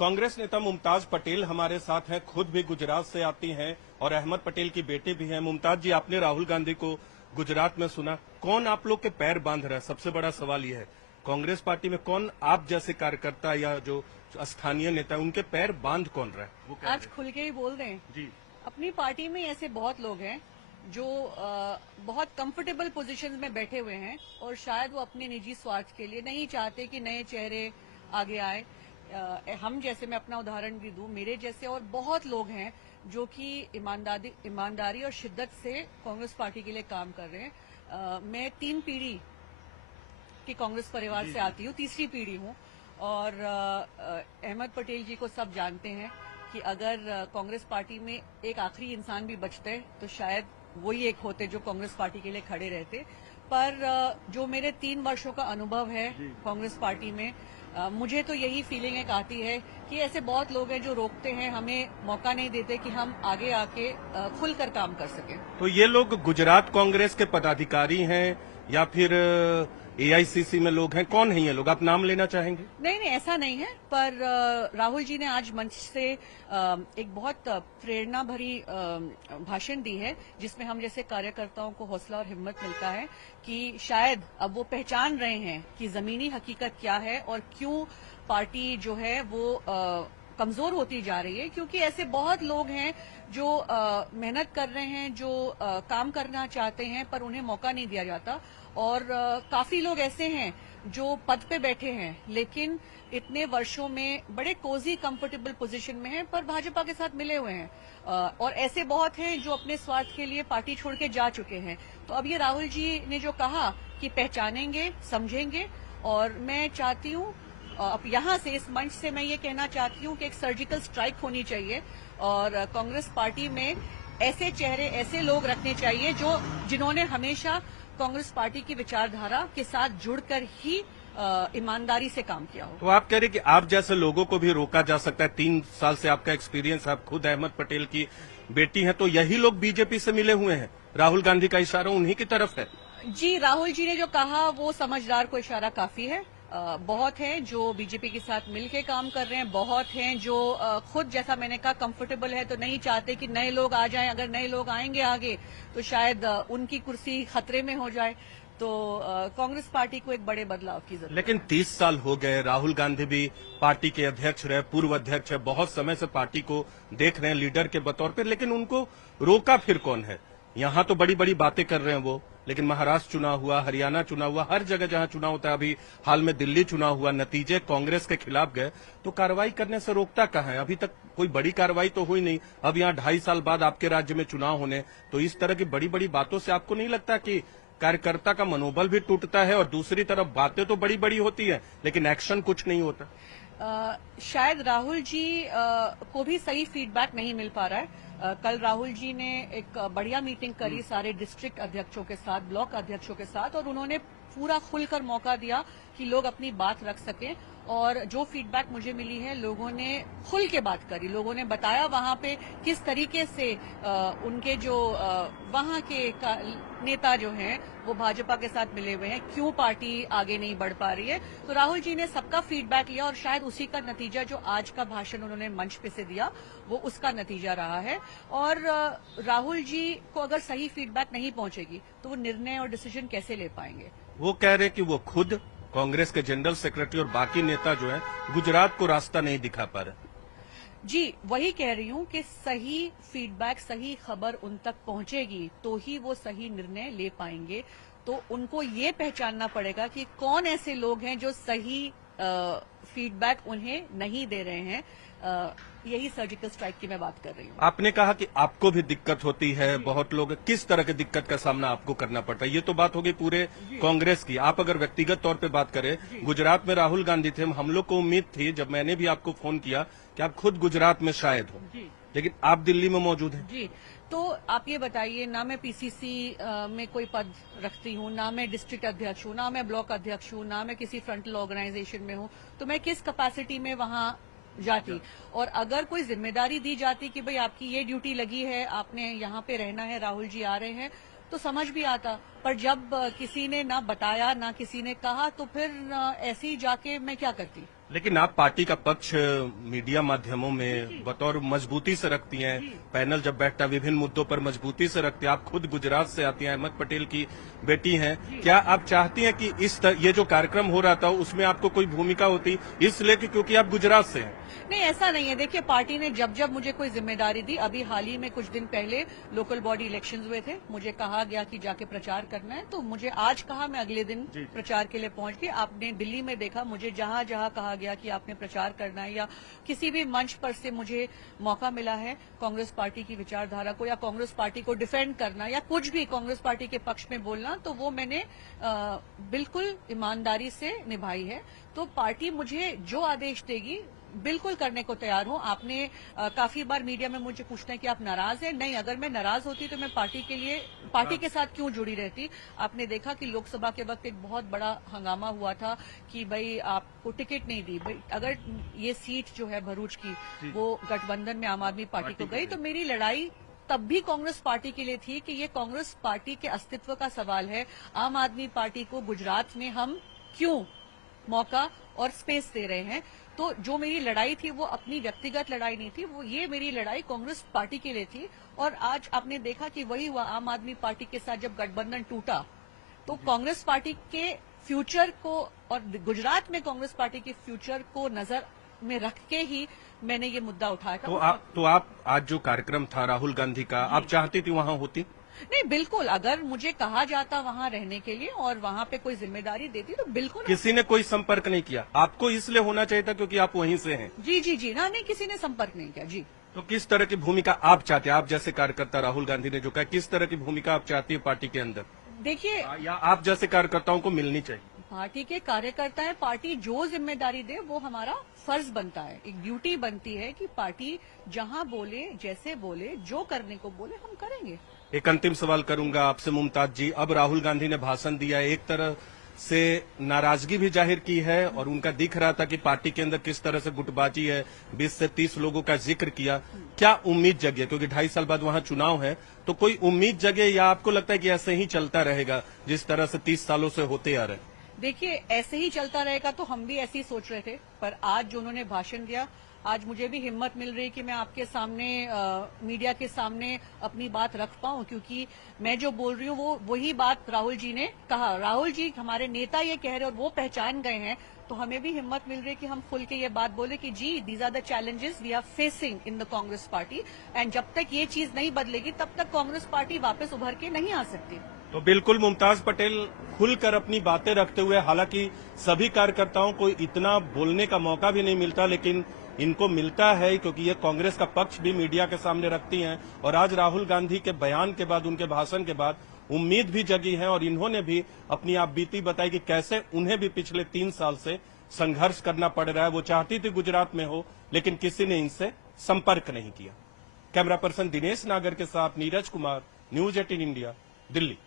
कांग्रेस नेता मुमताज पटेल हमारे साथ हैं, खुद भी गुजरात से आती हैं और अहमद पटेल की बेटी भी हैं। मुमताज जी, आपने राहुल गांधी को गुजरात में सुना, कौन आप लोग के पैर बांध रहा है? सबसे बड़ा सवाल यह है, कांग्रेस पार्टी में कौन आप जैसे कार्यकर्ता या जो स्थानीय नेता है उनके पैर बांध कौन रहा है? वो आज खुल के ही बोल रहे हैं जी। अपनी पार्टी में ऐसे बहुत लोग हैं जो बहुत कंफर्टेबल पोजीशंस में बैठे हुए हैं और शायद वो अपने निजी स्वार्थ के लिए नहीं चाहते कि नए चेहरे आगे आए। हम जैसे, मैं अपना उदाहरण भी दूं, मेरे जैसे और बहुत लोग हैं जो कि ईमानदारी और शिद्दत से कांग्रेस पार्टी के लिए काम कर रहे हैं। मैं 3 पीढ़ी की कांग्रेस परिवार से आती हूँ, तीसरी पीढ़ी हूँ और अहमद पटेल जी को सब जानते हैं कि अगर कांग्रेस पार्टी में एक आखिरी इंसान भी बचते तो शायद वही एक होते जो कांग्रेस पार्टी के लिए खड़े रहते। पर जो मेरे 3 वर्षों का अनुभव है कांग्रेस पार्टी में, मुझे तो यही फीलिंग एक आती है कि ऐसे बहुत लोग हैं जो रोकते हैं, हमें मौका नहीं देते कि हम आगे आके खुलकर काम कर सकें। तो ये लोग गुजरात कांग्रेस के पदाधिकारी हैं या फिर एआईसीसी में लोग हैं? कौन है ये लोग? आप नाम लेना चाहेंगे? नहीं, ऐसा नहीं है, पर राहुल जी ने आज मंच से एक बहुत प्रेरणा भरी भाषण दी है जिसमें हम जैसे कार्यकर्ताओं को हौसला और हिम्मत मिलता है कि शायद अब वो पहचान रहे हैं कि जमीनी हकीकत क्या है और क्यों पार्टी जो है वो कमजोर होती जा रही है। क्योंकि ऐसे बहुत लोग हैं जो मेहनत कर रहे हैं, जो काम करना चाहते हैं, पर उन्हें मौका नहीं दिया जाता। और काफी लोग ऐसे हैं जो पद पे बैठे हैं लेकिन इतने वर्षों में बड़े कोजी कंफर्टेबल पोजीशन में हैं, पर भाजपा के साथ मिले हुए हैं। और ऐसे बहुत हैं जो अपने स्वार्थ के लिए पार्टी छोड़ के जा चुके हैं। तो अब ये राहुल जी ने जो कहा कि पहचानेंगे, समझेंगे, और मैं चाहती हूँ अब यहाँ से, इस मंच से मैं ये कहना चाहती हूँ कि एक सर्जिकल स्ट्राइक होनी चाहिए और कांग्रेस पार्टी में ऐसे चेहरे, ऐसे लोग रखने चाहिए जिन्होंने हमेशा कांग्रेस पार्टी की विचारधारा के साथ जुड़कर ही ईमानदारी से काम किया हो। तो आप कह रहे कि आप जैसे लोगों को भी रोका जा सकता है? 3 साल से आपका एक्सपीरियंस, आप खुद अहमद पटेल की बेटी हैं, तो यही लोग बीजेपी से मिले हुए हैं, राहुल गांधी का इशारा उन्हीं की तरफ है। जी, राहुल जी ने जो कहा वो समझदार को इशारा काफी है। बहुत हैं जो बीजेपी के साथ मिलके काम कर रहे हैं, बहुत हैं जो खुद, जैसा मैंने कहा, कंफर्टेबल है तो नहीं चाहते कि नए लोग आ जाएं। अगर नए लोग आएंगे आगे तो शायद उनकी कुर्सी खतरे में हो जाए। तो कांग्रेस पार्टी को एक बड़े बदलाव की जरूरत है। लेकिन 30 साल हो गए, राहुल गांधी भी पार्टी के अध्यक्ष रहे, पूर्व अध्यक्ष है, बहुत समय से पार्टी को देख रहे हैं लीडर के बतौर पर, लेकिन उनको रोका फिर कौन है? यहाँ तो बड़ी बड़ी बातें कर रहे हैं वो, लेकिन महाराष्ट्र चुनाव हुआ, हरियाणा चुनाव हुआ, हर जगह जहां चुनाव होता है, अभी हाल में दिल्ली चुनाव हुआ, नतीजे कांग्रेस के खिलाफ गए, तो कार्रवाई करने से रोकता कहाँ है? अभी तक कोई बड़ी कार्रवाई तो हुई नहीं। अब यहाँ 2.5 साल बाद आपके राज्य में चुनाव होने, तो इस तरह की बड़ी बड़ी बातों से आपको नहीं लगता कि कार्यकर्ता का मनोबल भी टूटता है? और दूसरी तरफ बातें तो बड़ी बड़ी होती है लेकिन एक्शन कुछ नहीं होता। शायद राहुल जी को भी सही फीडबैक नहीं मिल पा रहा है। कल राहुल जी ने एक बढ़िया मीटिंग करी सारे डिस्ट्रिक्ट अध्यक्षों के साथ, ब्लॉक अध्यक्षों के साथ, और उन्होंने पूरा खुलकर मौका दिया कि लोग अपनी बात रख सकें। और जो फीडबैक मुझे मिली है, लोगों ने खुल के बात करी, लोगों ने बताया वहां पे किस तरीके से उनके जो वहां के नेता जो हैं वो भाजपा के साथ मिले हुए हैं, क्यों पार्टी आगे नहीं बढ़ पा रही है। तो राहुल जी ने सबका फीडबैक लिया और शायद उसी का नतीजा, जो आज का भाषण उन्होंने मंच पे से दिया, वो उसका नतीजा रहा है। और राहुल जी को अगर सही फीडबैक नहीं पहुंचेगी तो वो निर्णय और डिसीजन कैसे ले पाएंगे? वो कह रहे कि वो खुद, कांग्रेस के जनरल सेक्रेटरी और बाकी नेता जो है गुजरात को रास्ता नहीं दिखा पा रहे। जी, वही कह रही हूँ कि सही फीडबैक, सही खबर उन तक पहुंचेगी तो ही वो सही निर्णय ले पाएंगे। तो उनको ये पहचानना पड़ेगा कि कौन ऐसे लोग हैं जो सही फीडबैक उन्हें नहीं दे रहे हैं। यही सर्जिकल स्ट्राइक की मैं बात कर रही हूँ। आपने कहा कि आपको भी दिक्कत होती है, बहुत लोग, किस तरह की दिक्कत का सामना आपको करना पड़ता है? ये तो बात होगी पूरे कांग्रेस की। आप अगर व्यक्तिगत तौर पे बात करें, गुजरात में राहुल गांधी थे, हम लोग को उम्मीद थी, जब मैंने भी आपको फोन किया, कि आप खुद गुजरात में शायद हो, लेकिन आप दिल्ली में मौजूद हैं। जी, तो आप ये बताइए, ना मैं पीसीसी में कोई पद रखती हूँ, ना मैं डिस्ट्रिक्ट अध्यक्ष हूँ, ना मैं ब्लॉक अध्यक्ष हूँ, ना मैं किसी फ्रंटल ऑर्गेनाइजेशन में हूँ, तो मैं किस कैपेसिटी में वहाँ जाती? और अगर कोई जिम्मेदारी दी जाती कि भाई आपकी ये ड्यूटी लगी है, आपने यहाँ पे रहना है, राहुल जी आ रहे हैं, तो समझ भी आता। पर जब किसी ने ना बताया, ना किसी ने कहा, तो फिर ऐसे ही जाके मैं क्या करती? लेकिन आप पार्टी का पक्ष मीडिया माध्यमों में बतौर मजबूती से रखती हैं। पैनल जब बैठता है विभिन्न मुद्दों पर मजबूती से रखती हैं। आप खुद गुजरात से आती हैं, अहमद पटेल की बेटी हैं। क्या आप चाहती हैं कि ये जो कार्यक्रम हो रहा था उसमें आपको कोई भूमिका होती, इसलिए कि क्योंकि आप गुजरात से हैं? नहीं, ऐसा नहीं है। देखिए, पार्टी ने जब जब मुझे कोई जिम्मेदारी दी, अभी हाल ही में कुछ दिन पहले लोकल बॉडी इलेक्शंस हुए थे, मुझे कहा गया कि जाके प्रचार करना है, तो मुझे आज कहा, मैं अगले दिन प्रचार के लिए पहुंच गई। आपने दिल्ली में देखा, मुझे जहां जहां कहा गया कि आपने प्रचार करना है या किसी भी मंच पर से मुझे मौका मिला है कांग्रेस पार्टी की विचारधारा को या कांग्रेस पार्टी को डिफेंड करना या कुछ भी कांग्रेस पार्टी के पक्ष में बोलना, तो वो मैंने बिल्कुल ईमानदारी से निभाई है। तो पार्टी मुझे जो आदेश देगी बिल्कुल करने को तैयार हूं। आपने काफी बार मीडिया में मुझे पूछना है कि आप नाराज हैं। नहीं, अगर मैं नाराज होती तो मैं पार्टी के साथ क्यों जुड़ी रहती। आपने देखा कि लोकसभा के वक्त एक बहुत बड़ा हंगामा हुआ था कि भाई आपको टिकट नहीं दी। भाई अगर ये सीट जो है भरूच की वो गठबंधन में आम आदमी पार्टी को गई, तो मेरी लड़ाई तब भी कांग्रेस पार्टी के लिए थी कि ये कांग्रेस पार्टी के अस्तित्व का सवाल है। आम आदमी पार्टी को गुजरात में हम क्यों मौका और स्पेस दे रहे हैं। तो जो मेरी लड़ाई थी वो अपनी व्यक्तिगत लड़ाई नहीं थी, वो ये मेरी लड़ाई कांग्रेस पार्टी के लिए थी। और आज आपने देखा कि वही हुआ, आम आदमी पार्टी के साथ जब गठबंधन टूटा तो कांग्रेस पार्टी के फ्यूचर को और गुजरात में कांग्रेस पार्टी के फ्यूचर को नजर में रख के ही मैंने ये मुद्दा उठाया था। तो आप आज जो कार्यक्रम था राहुल गांधी का, आप चाहती थी वहां होती? नहीं, बिल्कुल। अगर मुझे कहा जाता वहां रहने के लिए और वहां पे कोई जिम्मेदारी देती तो बिल्कुल। किसी ने कोई संपर्क नहीं किया? आपको इसलिए होना चाहिए था क्योंकि आप वहीं से हैं? जी जी जी, ना, नहीं, किसी ने संपर्क नहीं किया जी। तो किस तरह की भूमिका आप चाहते हैं? आप जैसे कार्यकर्ता, राहुल गांधी ने जो कहा, किस तरह की भूमिका आप चाहती है पार्टी के अंदर? देखिए, या आप जैसे कार्यकर्ताओं को मिलनी चाहिए? पार्टी के कार्यकर्ता है, पार्टी जो जिम्मेदारी दे वो हमारा फर्ज बनता है, एक ड्यूटी बनती है कि पार्टी जहां बोले, जैसे बोले, जो करने को बोले हम करेंगे। एक अंतिम सवाल करूंगा आपसे मुमताज जी। अब राहुल गांधी ने भाषण दिया, एक तरह से नाराजगी भी जाहिर की है और उनका दिख रहा था कि पार्टी के अंदर किस तरह से गुटबाजी है। 20 से 30 लोगों का जिक्र किया। क्या उम्मीद जगे, क्योंकि 2.5 साल बाद वहां चुनाव है, तो कोई उम्मीद जगे या आपको लगता है कि ऐसे ही चलता रहेगा जिस तरह से 30 सालों से होते आ रहे? देखिए, ऐसे ही चलता रहेगा तो हम भी ऐसे ही सोच रहे थे, पर आज जो उन्होंने भाषण दिया, आज मुझे भी हिम्मत मिल रही कि मैं आपके सामने मीडिया के सामने अपनी बात रख पाऊं, क्योंकि मैं जो बोल रही हूं वो वही बात राहुल जी ने कहा। राहुल जी हमारे नेता ये कह रहे और वो पहचान गए हैं, तो हमें भी हिम्मत मिल रही है कि हम खुल के ये बात बोले कि जी, these are the challenges we are facing in the Congress party, and जब तक ये चीज नहीं बदलेगी तब तक कांग्रेस पार्टी वापस उभर के नहीं आ सकती। तो बिल्कुल मुमताज पटेल खुलकर अपनी बातें रखते हुए, हालांकि सभी कार्यकर्ताओं को इतना बोलने का मौका भी नहीं मिलता, लेकिन इनको मिलता है क्योंकि ये कांग्रेस का पक्ष भी मीडिया के सामने रखती हैं। और आज राहुल गांधी के बयान के बाद, उनके भाषण के बाद उम्मीद भी जगी है और इन्होंने भी अपनी आप बीती बताई कि कैसे उन्हें भी पिछले 3 साल से संघर्ष करना पड़ रहा है। वो चाहती थी गुजरात में हो, लेकिन किसी ने इनसे संपर्क नहीं किया। कैमरा पर्सन दिनेश नागर के साथ नीरज कुमार, न्यूज 18 इंडिया, दिल्ली।